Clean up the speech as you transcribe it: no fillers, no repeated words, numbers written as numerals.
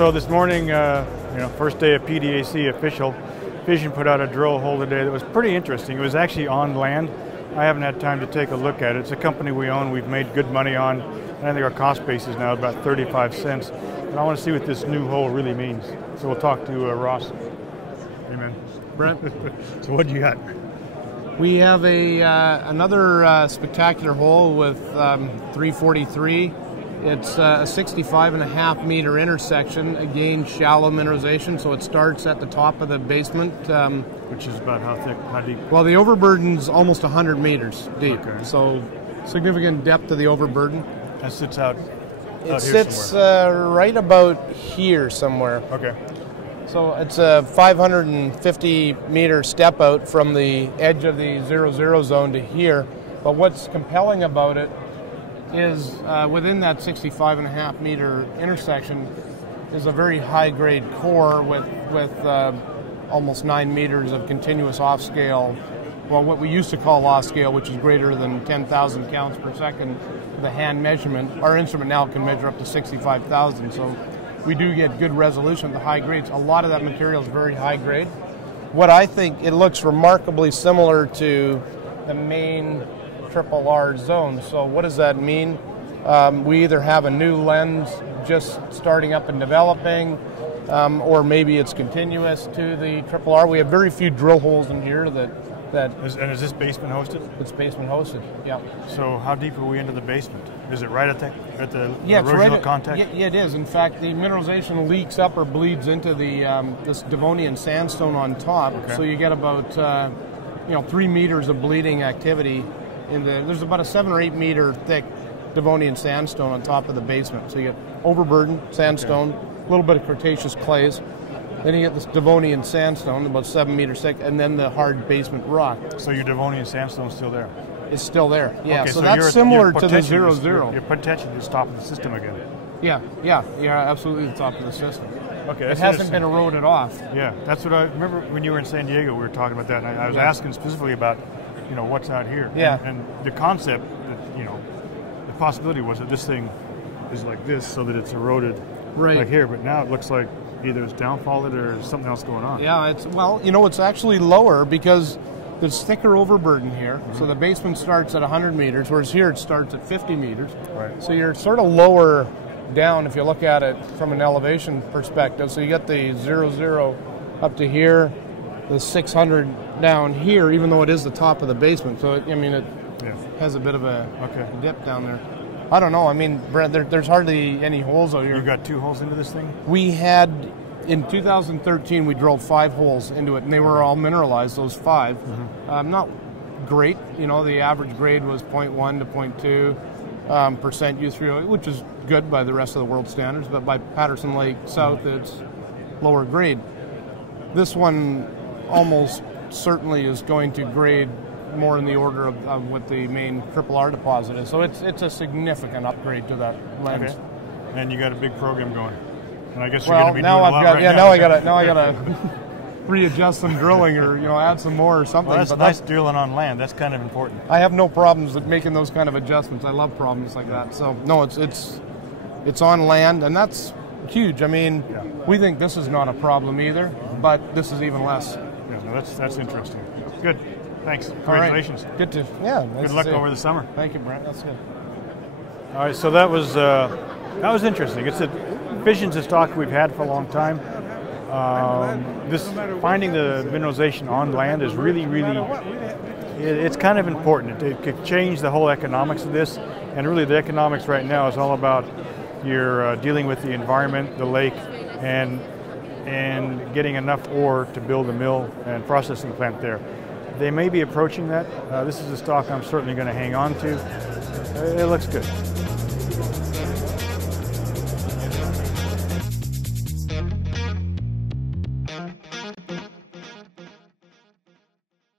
So this morning, first day of PDAC official, Fission put out a drill hole today that was pretty interesting. It was actually on land. I haven't had time to take a look at it. It's a company we own, we've made good money on, and I think our cost base is now about 35 cents. And I want to see what this new hole really means. So we'll talk to Ross. Amen. Brent. So what do you got? We have another spectacular hole with 343. It's a 65.5 meter intersection, again shallow mineralization, so it starts at the top of the basement. Which is about how thick, how deep? Well, the overburden's almost 100 meters deep, okay. So significant depth of the overburden. That sits out It sits right about here somewhere. Okay. So it's a 550 meter step out from the edge of the 0-0 zone to here. But what's compelling about it is within that 65.5 meter intersection is a very high grade core with almost 9 meters of continuous off scale. Well, what we used to call off scale, which is greater than 10,000 counts per second, the hand measurement. Our instrument now can measure up to 65,000. So we do get good resolution at the high grades. A lot of that material is very high grade. What I think, it looks remarkably similar to the main RRR zone. So what does that mean? We either have a new lens just starting up and developing, or maybe it's continuous to the RRR. We have very few drill holes in here that and is this basement hosted? It's basement hosted, yeah. So how deep are we into the basement? Is it right at the yeah, erosional right contact? Yeah, it is. In fact, the mineralization leaks up or bleeds into the this Devonian sandstone on top. Okay. So you get about 3 meters of bleeding activity. There's about a 7 or 8 meter thick Devonian sandstone on top of the basement. So you get overburden sandstone, a little bit of Cretaceous clays. Then you get this Devonian sandstone, about 7 meters thick, and then the hard basement rock. So your Devonian sandstone is still there? It's still there, yeah. Okay, so that's similar to the 0-0. You're potentially the top of the system again. Yeah, absolutely the top of the system. Okay, it hasn't been eroded off. Yeah, that's what I remember when you were in San Diego. We were talking about that, and I was asking specifically about, what's out here. Yeah, and the concept, the possibility was that this thing is like this, so that it's eroded right here. But now it looks like either it's downfalled or there's something else going on. Yeah, it's actually lower because there's thicker overburden here. Mm-hmm. So the basement starts at 100 meters, whereas here it starts at 50 meters. Right. So you're sort of lower down if you look at it from an elevation perspective. So you get the 0-0 up to here, the 600 down here, even though it is the top of the basement. So it has a bit of a dip down there. I don't know. I mean, Brent, there's hardly any holes out here. You got 2 holes into this thing? We had, in 2013, we drilled 5 holes into it, and they were all mineralized, those 5. Mm-hmm. Not great. The average grade was 0.1 to 0.2 percent U3O, which is good by the rest of the world standards, but by Patterson Lake South, it's lower grade. This one almost certainly is going to grade more in the order of what the main RRR deposit is. So it's a significant upgrade to that lens. Okay. And you got a big program going. And I guess you're going to be doing a lot right now. Now I gotta readjust some drilling or add some more or something. Well, that's nice drilling on land. That's kind of important. I have no problems with making those kind of adjustments. I love problems like that. So no, it's on land, and that's huge. I mean, we think this is not a problem either, but this is even less. Yeah, no, that's interesting. Good. Thanks. Congratulations. Right. Good luck over the summer. Thank you, Brent. That's good. All right, so that was interesting. It's Fission's a stock we've had for a long time. Finding the mineralization on land is really, it's kind of important. It could change the whole economics of this, and really the economics right now is all about your dealing with the environment, the lake, and getting enough ore to build a mill and processing plant there. They may be approaching that. This is a stock I'm certainly going to hang on to. It looks good.